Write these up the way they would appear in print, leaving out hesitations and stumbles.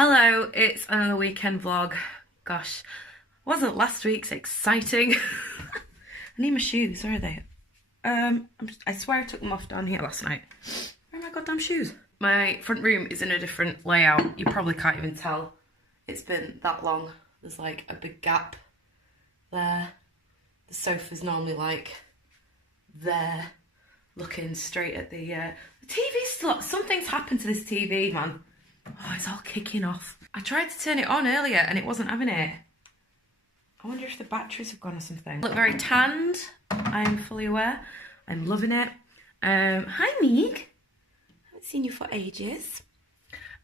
Hello, it's another weekend vlog. Gosh, wasn't last week's exciting? I need my shoes, where are they? I swear I took them off down here last night. Where are my goddamn shoes? My front room is in a different layout. You probably can't even tell. It's been that long. There's like a big gap there. The sofa's normally like there, looking straight at the TV's still, something's happened to this TV, man. Oh, it's all kicking off. I tried to turn it on earlier and it wasn't having it. I wonder if the batteries have gone or something. Look very tanned, I'm fully aware. I'm loving it. Hi Meeg. Haven't seen you for ages.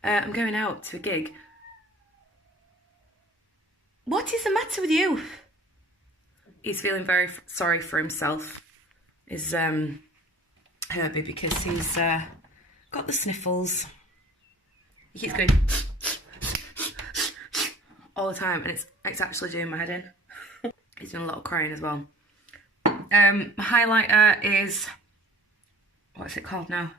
I'm going out to a gig. What is the matter with you? He's feeling very sorry for himself. Is Herbie, because he's got the sniffles. He keeps going all the time, and it's actually doing my head in. He's doing a lot of crying as well. My highlighter is, what's it called now?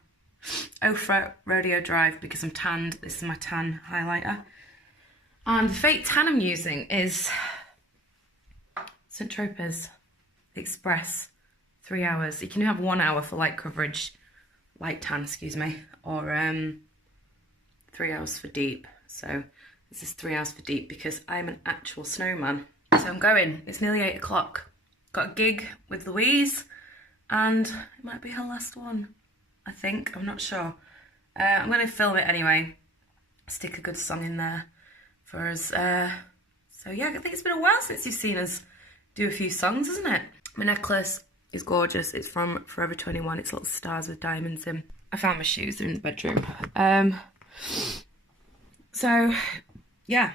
Ofra Rodeo Drive, because I'm tanned. This is my tan highlighter. And the fake tan I'm using is St. Tropez Express 3 hours. You can have 1 hour for light coverage, light tan, excuse me, or 3 hours for deep. So this is 3 hours for deep because I'm an actual snowman. So I'm going. It's nearly 8 o'clock. Got a gig with Louise and it might be her last one, I think. I'm not sure. I'm going to film it anyway. Stick a good song in there for us. So yeah, I think it's been a while since you've seen us do a few songs, isn't it? My necklace is gorgeous. It's from Forever 21. It's little stars with diamonds in. I found my shoes. They're in the bedroom. So yeah,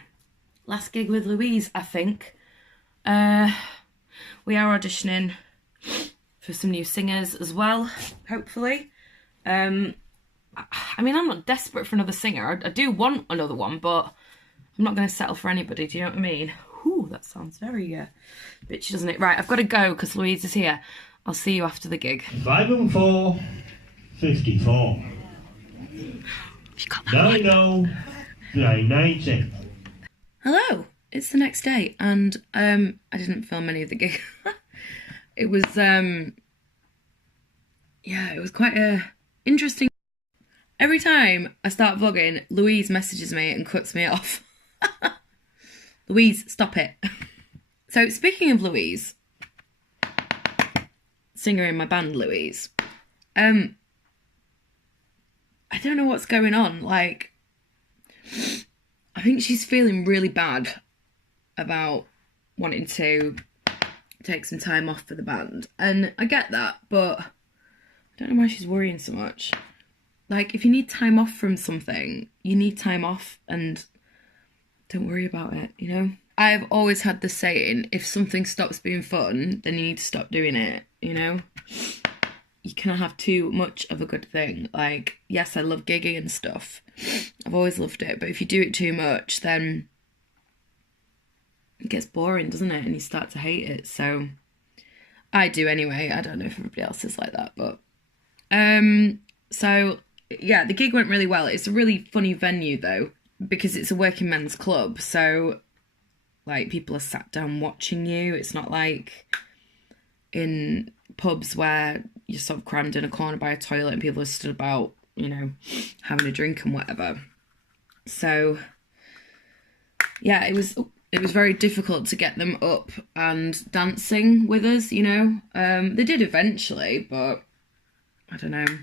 last gig with Louise, I think. We are auditioning for some new singers as well, hopefully. I mean, I'm not desperate for another singer. I do want another one, but I'm not going to settle for anybody, do you know what I mean? Ooh, that sounds very bitchy, doesn't it? Right, I've got to go because Louise is here. I'll see you after the gig. 5 and 4, 54. 990. Hello, it's the next day and I didn't film any of the gig. It was yeah, it was quite interesting. Every time I start vlogging, Louise messages me and cuts me off. Louise, stop it. So speaking of Louise, singer in my band Louise, I don't know what's going on. Like, I think she's feeling really bad about wanting to take some time off for the band. And I get that, but I don't know why she's worrying so much. Like, if you need time off from something, you need time off and don't worry about it, you know? I've always had the saying, if something stops being fun, then you need to stop doing it, you know? You cannot have too much of a good thing. Like, yes, I love gigging and stuff. I've always loved it. But if you do it too much, then it gets boring, doesn't it? And you start to hate it. So I do anyway. I don't know if everybody else is like that. But so yeah, the gig went really well. It's a really funny venue though, because it's a working men's club. So like, people are sat down watching you. It's not like in pubs where you're sort of crammed in a corner by a toilet and people are stood about, you know, having a drink and whatever. So yeah, it was very difficult to get them up and dancing with us, you know. They did eventually, but I don't know.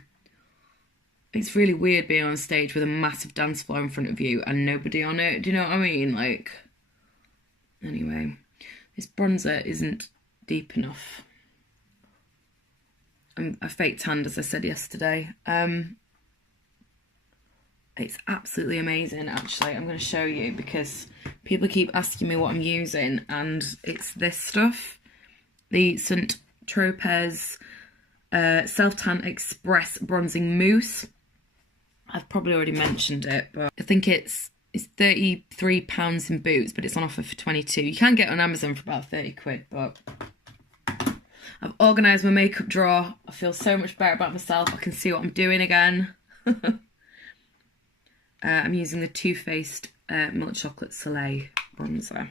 It's really weird being on stage with a massive dance floor in front of you and nobody on it. Do you know what I mean? Like, anyway, this bronzer isn't deep enough. I fake tanned, as I said yesterday. It's absolutely amazing, actually. I'm going to show you because people keep asking me what I'm using, and it's this stuff. The St. Tropez Self-Tan Express Bronzing Mousse. I've probably already mentioned it, but I think it's £33 in Boots, but it's on offer for 22. You can get it on Amazon for about 30 quid, but I've organised my makeup drawer. I feel so much better about myself. I can see what I'm doing again. I'm using the Too Faced Milk Chocolate Soleil bronzer.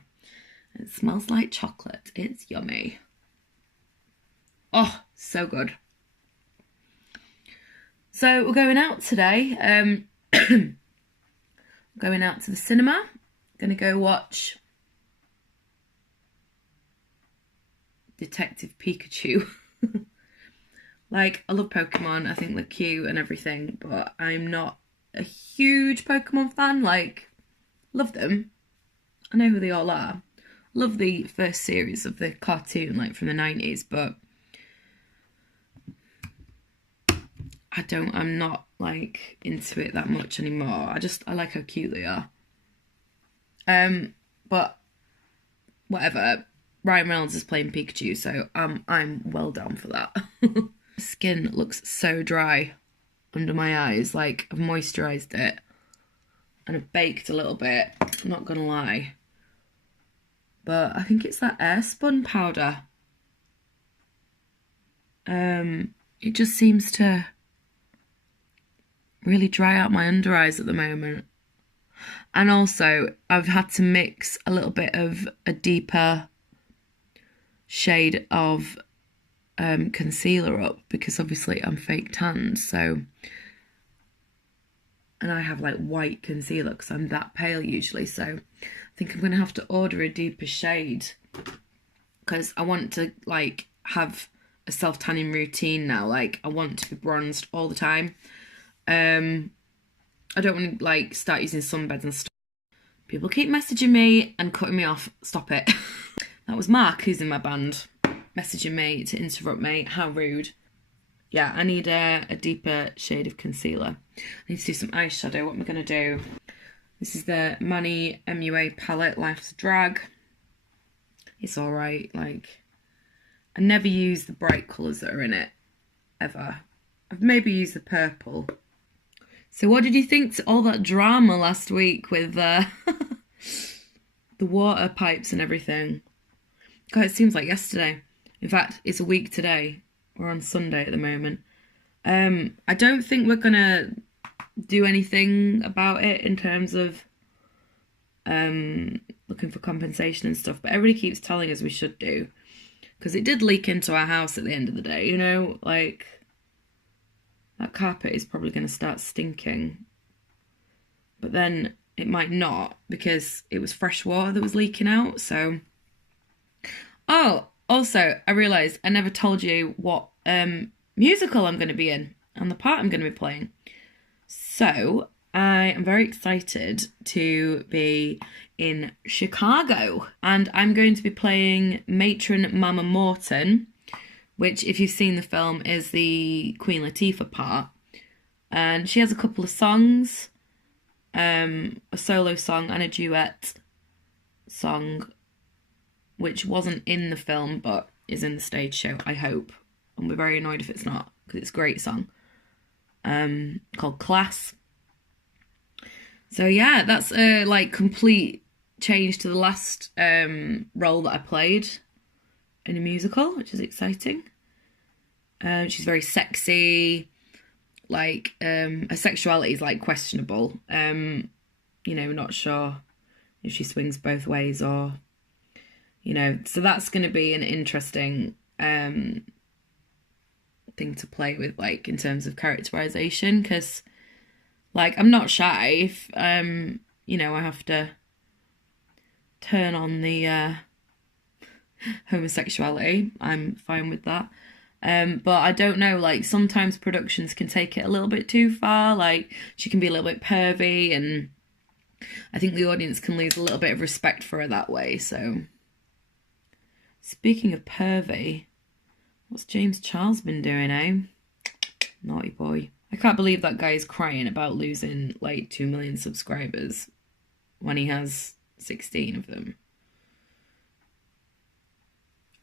It smells like chocolate. It's yummy. Oh, so good. So we're going out today. Going out to the cinema. Gonna go watch Detective Pikachu. Like, I love Pokemon. I think they're cute and everything, but I'm not a huge Pokemon fan. Like, love them. I know who they all are. Love the first series of the cartoon, like from the 90s, but I'm not like into it that much anymore. I like how cute they are. But whatever. Ryan Reynolds is playing Pikachu, so I'm well down for that. Skin looks so dry under my eyes. Like, I've moisturised it and I've baked a little bit. I'm not gonna lie. But I think it's that Airspun powder. It just seems to really dry out my under eyes at the moment. And also, I've had to mix a little bit of a deeper shade of concealer up, because obviously I'm fake tanned, so, and I have like white concealer because I'm that pale usually, so I think I'm gonna have to order a deeper shade because I want to like have a self-tanning routine now. Like, I want to be bronzed all the time. I don't want to like start using sunbeds and stuff. People keep messaging me and cutting me off. Stop it. That was Mark, who's in my band, messaging me to interrupt me. How rude. Yeah, I need a deeper shade of concealer. I need to do some eyeshadow. What am I going to do? This is the Manny MUA palette, Life's a Drag. It's alright. Like, I never use the bright colours that are in it, ever. I've maybe used the purple. So what did you think to all that drama last week with the water pipes and everything? God, it seems like yesterday. In fact, it's a week today. We're on Sunday at the moment. I don't think we're gonna do anything about it in terms of looking for compensation and stuff, but everybody keeps telling us we should do, because it did leak into our house at the end of the day, you know, like, that carpet is probably going to start stinking, but then it might not, because it was fresh water that was leaking out. So, oh, also, I realised I never told you what musical I'm going to be in and the part I'm going to be playing. So, I am very excited to be in Chicago, and I'm going to be playing Matron Mama Morton, which, if you've seen the film, is the Queen Latifah part. And she has a couple of songs, a solo song and a duet song, which wasn't in the film but is in the stage show, I hope. And we're very annoyed if it's not, because it's a great song, called Class. So yeah, that's a like complete change to the last role that I played in a musical, which is exciting. She's very sexy. Like, her sexuality is like questionable. You know, not sure if she swings both ways or, you know. So that's going to be an interesting thing to play with, like, in terms of characterization, because, like, I'm not shy. If you know, I have to turn on the homosexuality, I'm fine with that. But I don't know, like, sometimes productions can take it a little bit too far. Like, she can be a little bit pervy, and I think the audience can lose a little bit of respect for her that way. So, speaking of pervy, what's James Charles been doing, eh? Naughty boy. I can't believe that guy is crying about losing, like, 2 million subscribers when he has 16 of them.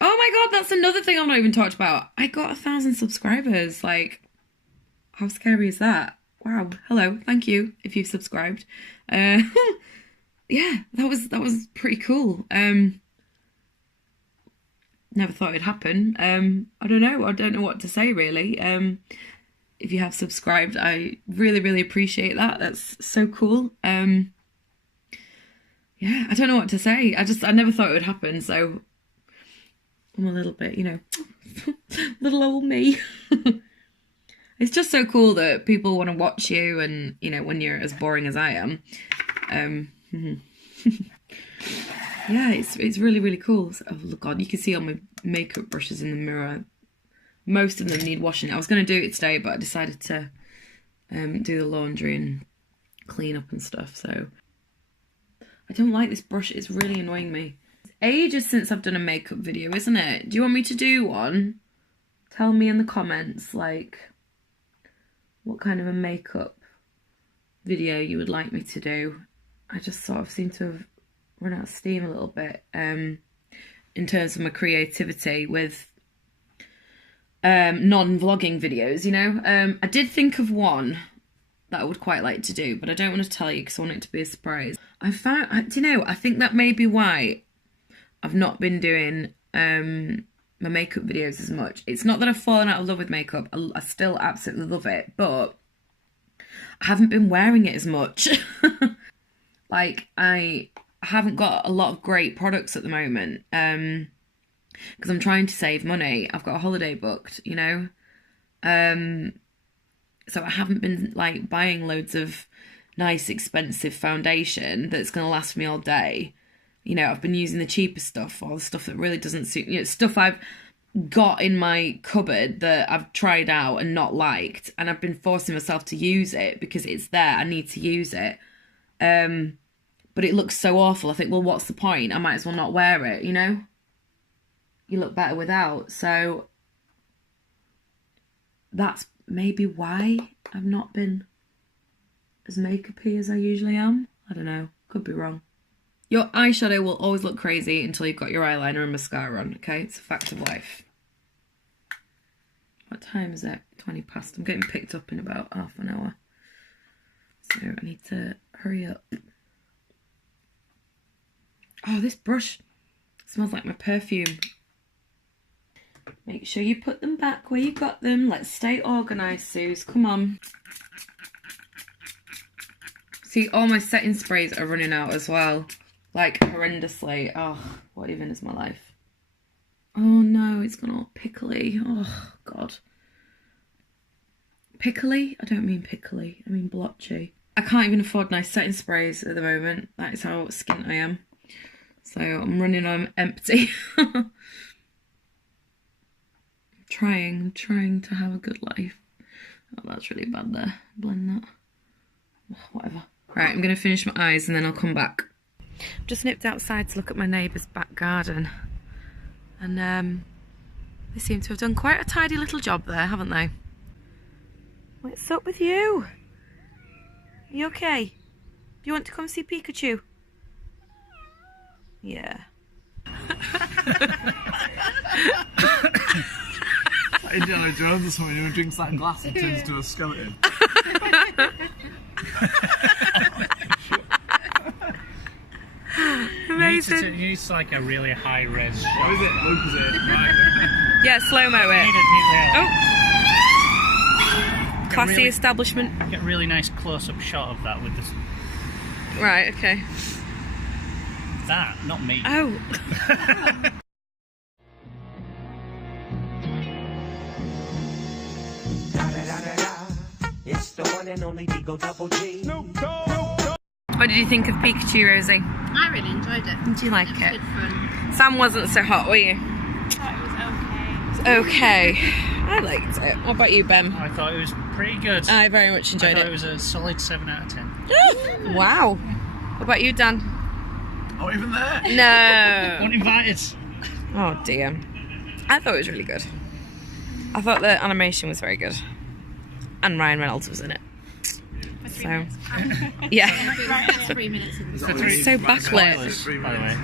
Oh my god, that's another thing I've not even talked about. I got 1,000 subscribers. Like, how scary is that? Wow. Hello. Thank you if you've subscribed. Yeah, that was pretty cool. Never thought it'd happen. I don't know. I don't know what to say, really. If you have subscribed, I really, really appreciate that. That's so cool. yeah, I don't know what to say. I never thought it would happen, so I'm a little bit, you know, little old me. It's just so cool that people want to watch you, and you know, when you're as boring as I am. Yeah, it's really, really cool. Oh God, you can see all my makeup brushes in the mirror. Most of them need washing. I was going to do it today, but I decided to do the laundry and clean up and stuff. So I don't like this brush. It's really annoying me. It's ages since I've done a makeup video, isn't it? Do you want me to do one? Tell me in the comments, like, what kind of a makeup video you would like me to do. I just sort of seem to have run out of steam a little bit in terms of my creativity with non-vlogging videos, you know. I did think of one that I would quite like to do, but I don't want to tell you because I want it to be a surprise. Do you know, I think that may be why I've not been doing my makeup videos as much. It's not that I've fallen out of love with makeup. I still absolutely love it, but I haven't been wearing it as much. Like, I haven't got a lot of great products at the moment because I'm trying to save money. I've got a holiday booked, you know. So I haven't been like buying loads of nice expensive foundation that's going to last me all day. You know, I've been using the cheaper stuff, or the stuff that really doesn't suit, you know, stuff I've got in my cupboard that I've tried out and not liked, and I've been forcing myself to use it because it's there, I need to use it. But it looks so awful. I think, well, what's the point? I might as well not wear it, you know? You look better without. So that's maybe why I've not been as makeup-y as I usually am. I don't know. Could be wrong. Your eyeshadow will always look crazy until you've got your eyeliner and mascara on, okay? It's a fact of life. What time is it? 20 past. I'm getting picked up in about half an hour. So I need to hurry up. Oh, this brush smells like my perfume. Make sure you put them back where you got them. Let's stay organised, Suze. Come on. See, all my setting sprays are running out as well. Like, horrendously. Oh, what even is my life? Oh no, it's gone all pickly. Oh, God. Pickly? I don't mean pickly. I mean blotchy. I can't even afford nice setting sprays at the moment. That is how skint I am. So I'm running on empty. I'm trying to have a good life. Oh, that's really bad there. Blend that. Whatever. Right, I'm going to finish my eyes and then I'll come back. I've just nipped outside to look at my neighbour's back garden. And they seem to have done quite a tidy little job there, haven't they? What's up with you? Are you okay? Do you want to come see Pikachu? Yeah. Indiana Jones or something, who drinks that glass and turns into a skeleton. Amazing. You need like a really high res shot. What is it? Luke, is it? Yeah, slow-mo it. Oh! Classy really, establishment. Get a really nice close-up shot of that with this. Right, okay. That, not me. Oh. It's the one and only Digo Double G. What did you think of Pikachu, Rosie? I really enjoyed it. Did you like it? Good fun. Sam wasn't so hot, were you? I thought it was Okay. okay. I liked it. What about you, Ben? I thought it was pretty good. I very much I enjoyed thought it. it was a solid 7 out of 10. Wow. What about you, Dan? Oh, even there? No. Weren't invited. Oh dear. I thought it was really good. I thought the animation was very good. And Ryan Reynolds was in it. So, yeah. Right, it's 3 minutes. It's so backlit. Spoilers, by the way.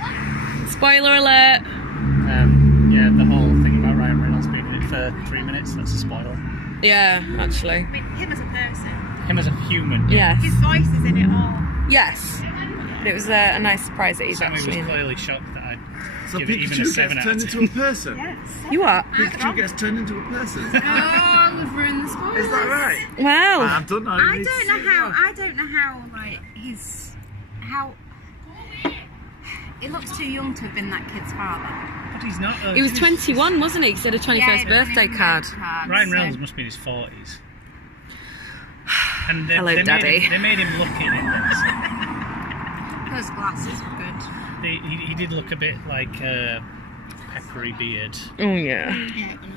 Spoiler alert. Yeah, the whole thing about Ryan Reynolds being in it for 3 minutes, that's a spoiler. Yeah, actually. I mean, him as a person. Him as a human. Yes. His voice is in it all. Yes. But it was a nice surprise that he's Sammy was actually in it. clearly shocked that I'd So give it even a Pikachu 7 gets out turned of 10. into a person? Yes. You are? Pikachu gets turned into a person? Is Oh, we've ruined the spoilers. that right? Wow. I don't know. I don't know how like, his... How... He looks too young to have been that kid's father. But he's not. He was 21, wasn't he? He said a 21st birthday card. Ryan Reynolds must be in his 40s. And Hello, Daddy. They made him look in this. Those glasses were good. He did look a bit like peppery beard. Oh, yeah. Yeah, it was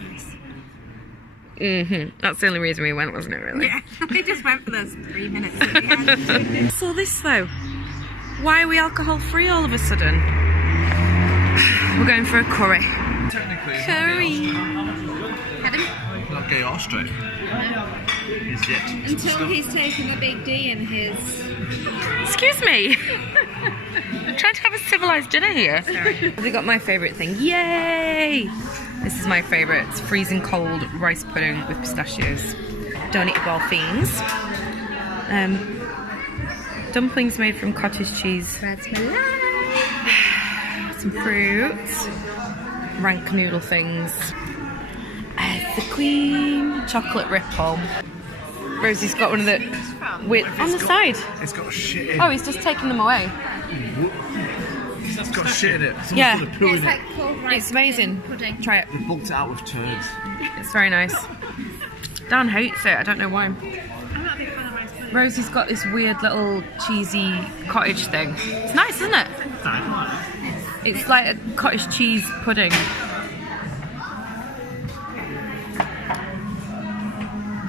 nice. That's the only reason we went, wasn't it, really? Yeah, we just went for those 3 minutes at the end. So this, though. Why are we alcohol-free all of a sudden? We're going for a curry. Technically, Curry. not gay or straight. Is yet. Until he's taken a big D in his... Excuse me. I'm trying to have a civilised dinner here. Sorry. They got my favourite thing. Yay! This is my favourite. It's freezing cold rice pudding with pistachios. Don't eat ball fiends. Dumplings made from cottage cheese. That's my life. Some fruit. Rank noodle things. As the queen. Chocolate ripple. Rosie's got one of the... With, on the side. It's got shit in it. Oh, he's just taking them away. It's got shit in it. Someone's Yeah. put a poo It's in like it. cold rice It's amazing. pudding. Try it. They bulked it out with turds. It's very nice. Dan hates it. I don't know why. I'm not a big fan of rice pudding. Rosie's got this weird little cheesy cottage thing. It's nice, isn't it? It's like a cottage cheese pudding.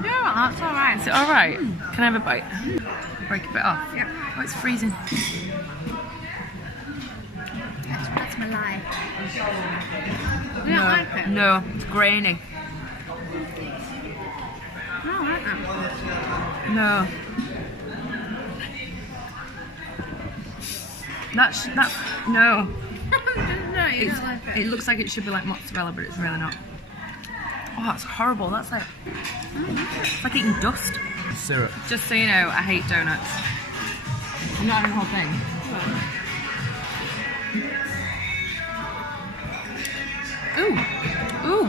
Yeah, that's alright. Is it alright? Can I have a bite? Break a bit off. Yeah. Oh, it's freezing. That's my life. You don't like it? No, it's grainy. I don't like that. No. That's no. No, you don't like it. It looks like it should be like mozzarella, but it's really not. Oh, that's horrible. That's like it's like eating dust. Syrup. Just so you know, I hate donuts. I'm not having the whole thing. Ooh, ooh,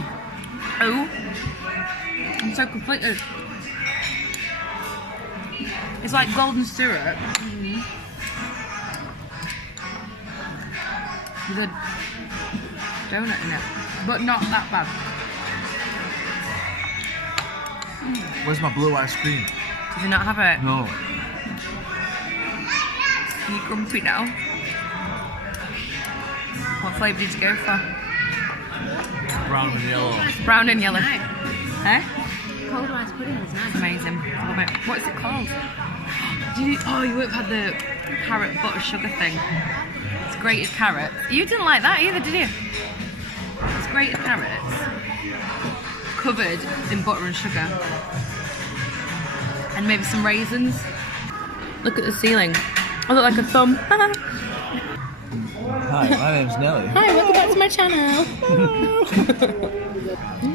ooh! I'm so conflicted. It's like golden syrup with a donut in it, but not that bad. Where's my blue ice cream? Did you not have it? No. Are you grumpy now? What flavour did you go for? Brown and yellow. Brown and yellow. Nice. Eh? Cold rice pudding is nice. Amazing. I love it. What's it called? You would have had the carrot butter sugar thing. It's grated carrots. You didn't like that either, did you? It's grated carrots covered in butter and sugar. And maybe some raisins. Look at the ceiling. I look like a thumb. Hi, my name's Nelly. Hi, welcome back to my channel.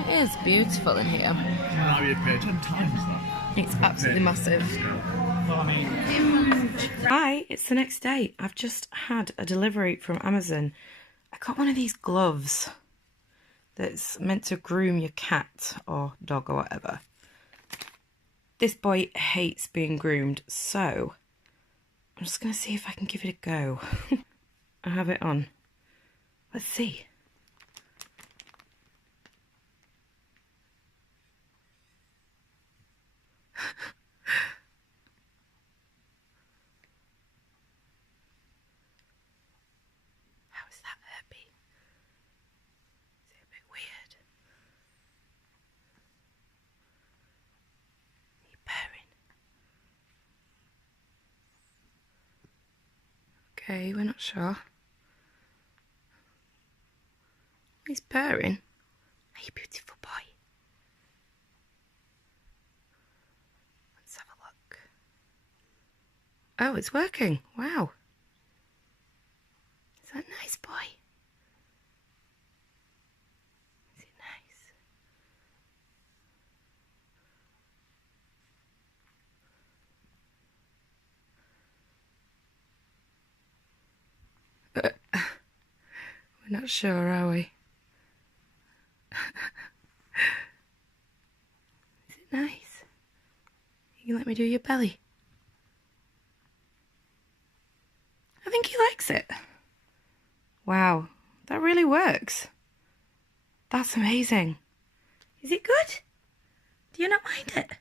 It is beautiful in here. Now you pay 10 times that. It's absolutely massive. Well, I mean, Hi, it's the next day. I've just had a delivery from Amazon. I got one of these gloves that's meant to groom your cat or dog or whatever. This boy hates being groomed, so I'm just going to see if I can give it a go. I have it on. Let's see. How is that, Herbie? Is it a bit weird? Are you purring? Okay, we're not sure. He's purring. Are you beautiful boy? Let's have a look. Oh, it's working. Wow. Is that nice, boy? Is it nice? We're not sure, are we? Is it nice? You can let me do your belly. I think he likes it. Wow, that really works. That's amazing. Is it good? Do you not mind it?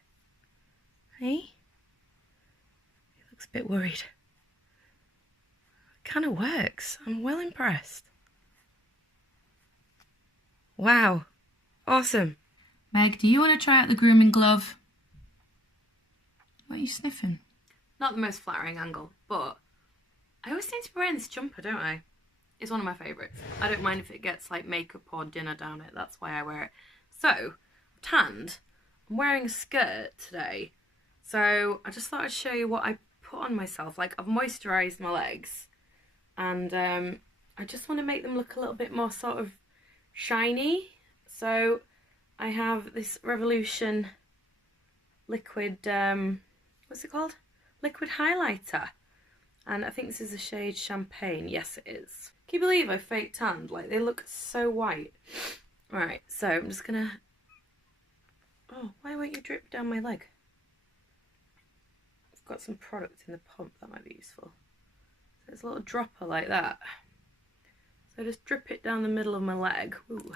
Hey? He looks a bit worried. It kind of works. I'm well impressed. Wow. Awesome. Meg, do you want to try out the grooming glove? What are you sniffing? Not the most flattering angle, but I always seem to be wearing this jumper, don't I? It's one of my favourites. I don't mind if it gets like makeup or dinner down it. That's why I wear it. So, tanned. I'm wearing a skirt today. So, I just thought I'd show you what I put on myself. Like, I've moisturised my legs. And I just want to make them look a little bit more sort of shiny. So, I have this Revolution liquid, what's it called? Liquid highlighter. And I think this is the shade Champagne. Yes, it is. Can you believe I fake tanned? Like, they look so white. Right, so I'm just gonna... Oh, why won't you drip down my leg? I've got some product in the pump that might be useful. So it's a little dropper like that. So just drip it down the middle of my leg. Ooh.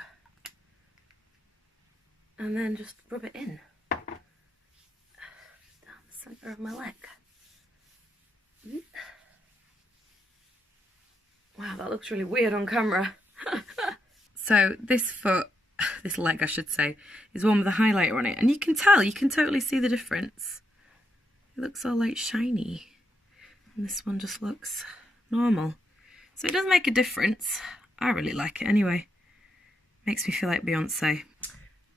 And then just rub it in. Down the centre of my leg. Wow, that looks really weird on camera. So this foot, this leg I should say, is one with a highlighter on it. And you can tell, you can totally see the difference. It looks all like shiny. And this one just looks normal. So it does make a difference. I really like it anyway. Makes me feel like Beyonce.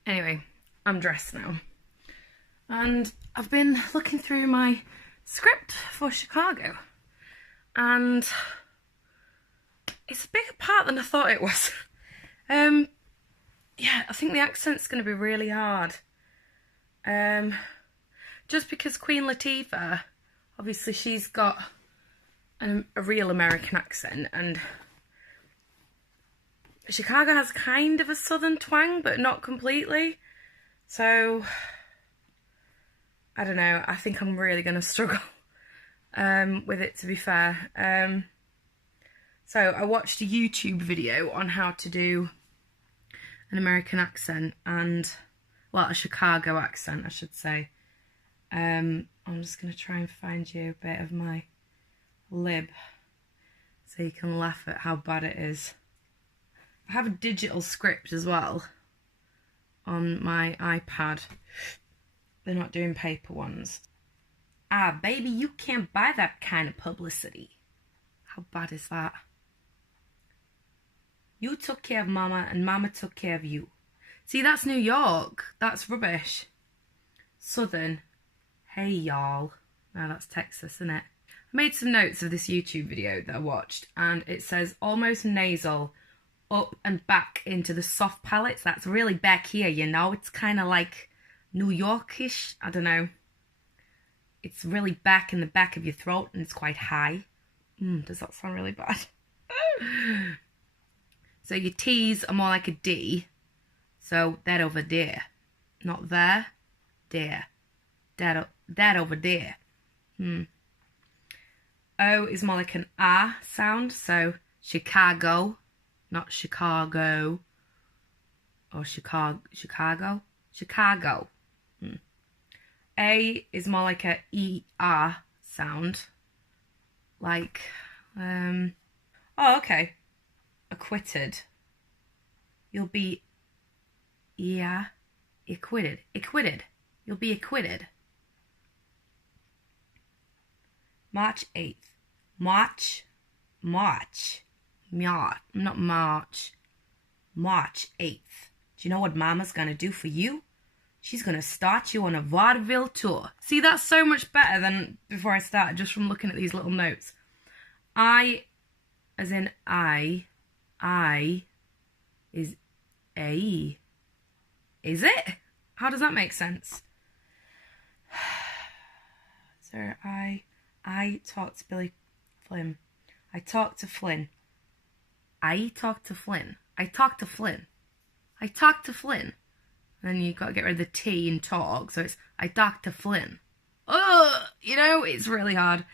Anyway, I'm dressed now. And I've been looking through my script for Chicago. And it's a bigger part than I thought it was. Yeah, I think the accent's going to be really hard. Just because Queen Latifah, obviously she's got a real American accent, and Chicago has kind of a southern twang, but not completely. So, I don't know, I think I'm really going to struggle with it, to be fair. So I watched a YouTube video on how to do an American accent and, well, a Chicago accent, I should say. I'm just going to try and find you a bit of my lib so you can laugh at how bad it is. I have a digital script as well on my iPad. They're not doing paper ones. Ah, baby, you can't buy that kind of publicity. How bad is that? You took care of Mama and Mama took care of you. See, that's New York. That's rubbish. Southern. Hey, y'all. No, that's Texas, isn't it? I made some notes of this YouTube video that I watched, and it says almost nasal, up and back into the soft palates. That's really back here, you know? It's kind of like New Yorkish. I don't know. It's really back in the back of your throat, and it's quite high. Does that sound really bad? So your T's are more like a D. So that over there. Not there. There. That over there. O is more like an R sound. So Chicago. Not Chicago. Or Chicago. Chicago. A is more like a ER sound. Like, oh, okay. Acquitted. You'll be, yeah, acquitted. Acquitted. You'll be acquitted. March 8th. March. Not March. March 8th. Do you know what Mama's gonna do for you? She's gonna start you on a vaudeville tour. See, that's so much better than before I started, just from looking at these little notes. I, as in I is A. Is it? How does that make sense? So I talked to Billy Flynn. I talked to Flynn. I talked to Flynn. I talked to Flynn. I talked to Flynn. And then you've got to get rid of the T in talk, so it's I talked to Flynn. Oh, you know, it's really hard.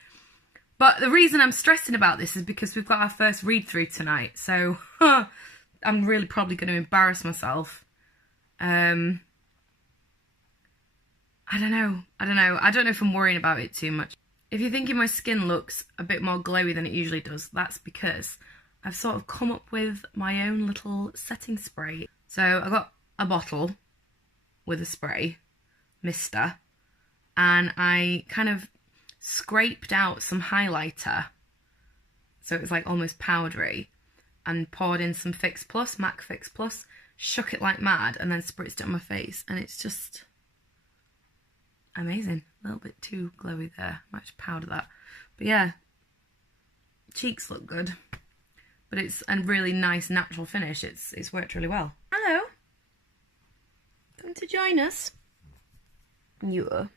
But the reason I'm stressing about this is because we've got our first read-through tonight. So I'm really probably going to embarrass myself. I don't know. I don't know if I'm worrying about it too much. If you're thinking my skin looks a bit more glowy than it usually does, that's because I've sort of come up with my own little setting spray. So I got a bottle with a spray, mister, and I kind of scraped out some highlighter, so it was like almost powdery, and poured in some Fix Plus, MAC Fix Plus, shook it like mad, and then spritzed it on my face, and it's just amazing. A little bit too glowy there, might just powder that. But yeah, cheeks look good, but it's a really nice natural finish. It's worked really well. Hello, come to join us. You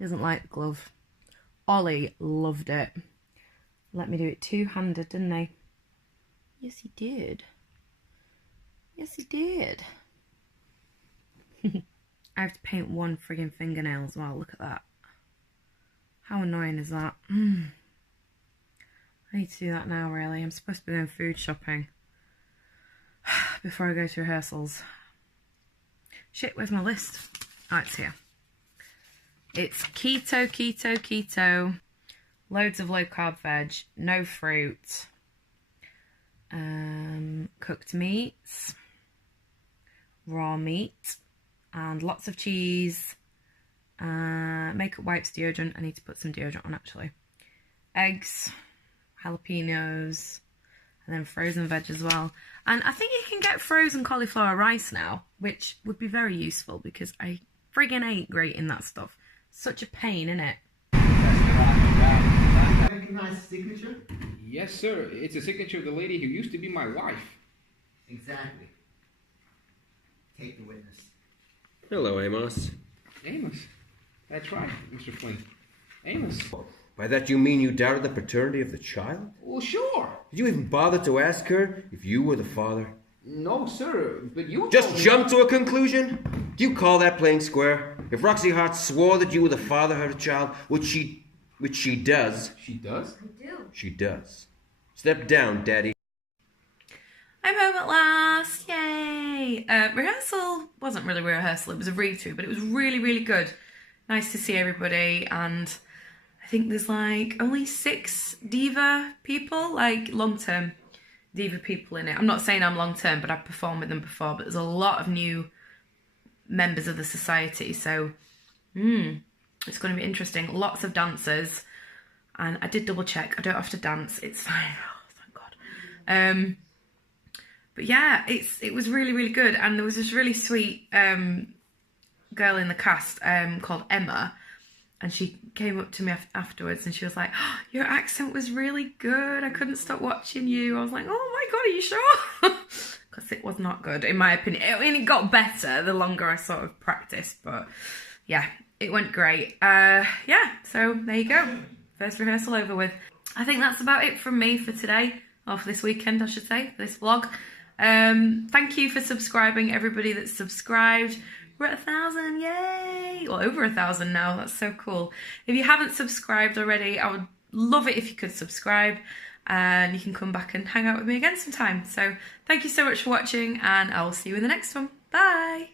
doesn't like the glove. Ollie loved it. Let me do it two-handed, didn't they? Yes, he did. Yes, he did. I have to paint one friggin' fingernail as well. Look at that. How annoying is that? I need to do that now, really. I'm supposed to be going food shopping before I go to rehearsals. Shit, where's my list? Oh, it's here. It's keto, keto, keto, loads of low-carb veg, no fruit, cooked meats, raw meat, and lots of cheese, makeup wipes, deodorant. I need to put some deodorant on, actually. Eggs, jalapenos, and then frozen veg as well. And I think you can get frozen cauliflower rice now, which would be very useful because I friggin' ate great in that stuff. Such a pain, innit? Recognize the signature? Yes, sir. It's a signature of the lady who used to be my wife. Exactly. Take the witness. Hello, Amos. Amos. That's right, Mr. Flint. Amos. By that you mean you doubted the paternity of the child? Well, sure. Did you even bother to ask her if you were the father? No, sir, but you Just jump to a conclusion? Do you call that playing square? If Roxy Hart swore that you were the father of her child, which she does. She does? I do. She does. Step down, Daddy. I'm home at last, yay! Rehearsal wasn't really rehearsal, it was a read-through, but it was really, really good. Nice to see everybody, and I think there's like only 6 diva people, like long-term diva people in it. I'm not saying I'm long-term, but I've performed with them before, but there's a lot of new members of the society, so it's going to be interesting. Lots of dancers, and I did double check, I don't have to dance, it's fine. Oh, thank God. But yeah, it was really, really good, and there was this really sweet girl in the cast called Emma, and she came up to me afterwards and she was like, oh, your accent was really good, I couldn't stop watching you. I was like, oh my God, are you sure? Because it was not good, in my opinion. It got better the longer I sort of practiced, but yeah, it went great. Yeah, so there you go. First rehearsal over with. I think that's about it from me for today, or for this weekend, I should say, for this vlog. Thank you for subscribing, everybody that's subscribed. We're at 1,000, yay! Well, over 1,000 now, that's so cool. If you haven't subscribed already, I would love it if you could subscribe, and you can come back and hang out with me again sometime. So thank you so much for watching, and I will see you in the next one. Bye!